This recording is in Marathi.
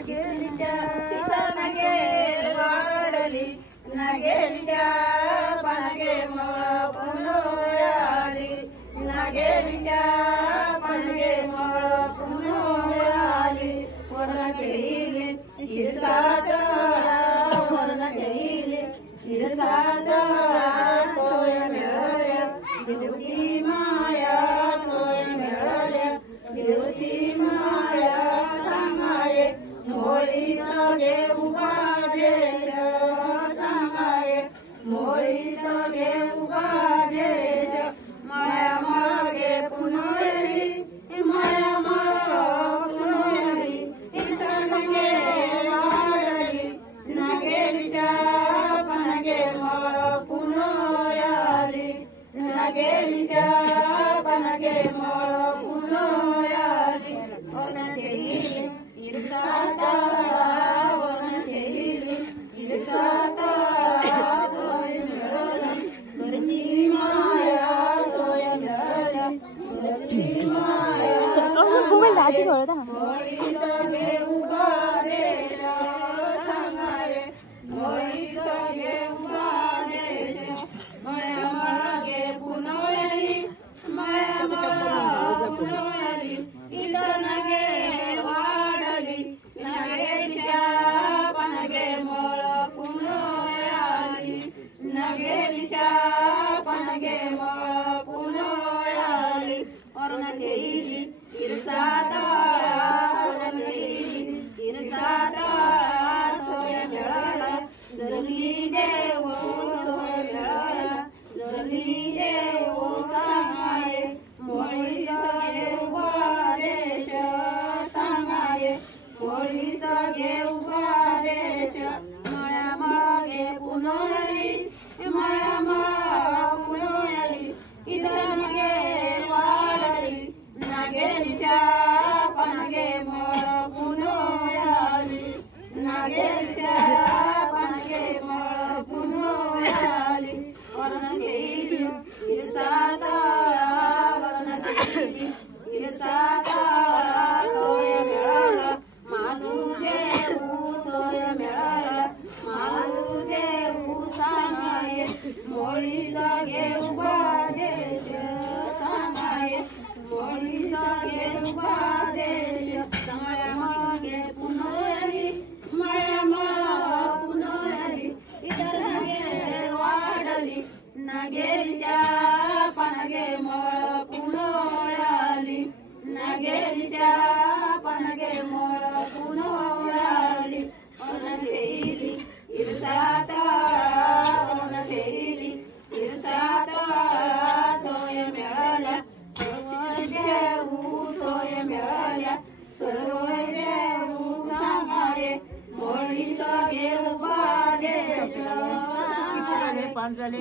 नागेलीच्या नागे वाढली नागेलीच्या पानगे मोळ पुनोयाली नागेलीच्या पानगे मोळ पुनोयाली वरण केली हिरसाटळा वरण केली हिरसाटळा तोय मिळाल्या देवती माया तोय मिळाल्या देवती माया सांगाये मोळी सगे उपादेश सांगाये मोळी सगे उपादेश माया मागे पुनोयली माया माग पुनोयली इथं नगे वाढली नागेलीच्या पानगे मोळ पुनोयाली नागेलीच्या पानगे मोळ पुनोयाली वरण केली हिरसाटळा वरण केली हिरसाटळा तोय मिळाला घरची माया तोय मिळाला घरची माया मोळी सगे उपादेश सांगारे मोळी सगे उपादेश माया मागे पुनोयली माया माग पुनोयली इथं नगे वाढली नागेलीच्या पानगे मोळ पुनोयाली नागेलीच्या पानगे मोळ पुनोयाली वरण केली हिरसाटळा वरण केली हिरसाटळा तोय मिळाला जरली देव तोय मिळाला जरली देव सांगाये मोळी सगे उपादेश सांगाये मोळी सगे उपादेश माया मागे पुनोयली माया माग पुनोयली इथं नगे वाढली नागेलीच्या पानगे मोळ पुनोयाली नागेलीच्या पानगे मोळ पुनोयाली वरण केली हिरसाटळा वरण केली हिरसाटळा तोय मिळाला मानू देऊ तोय मिळाला मानू देऊ सांगाये मोळी सगे उपादेश सांगाये मोळी सगे उपादेश माया मागे पुनोयली माया माग पुनोयली इथं नगे वाढली नागेलीच्या पानगे मोळ पुनोयाली नागेलीच्या पानगे मोळ पुनोयाली वरण केली हिरसाटळा वरण केली हिरसाटळा तोय मिळाला सर्व देऊ तोय मिळाल्या सर्व देऊ सांगाये मोळी सगे उपादेश सांगाये झाले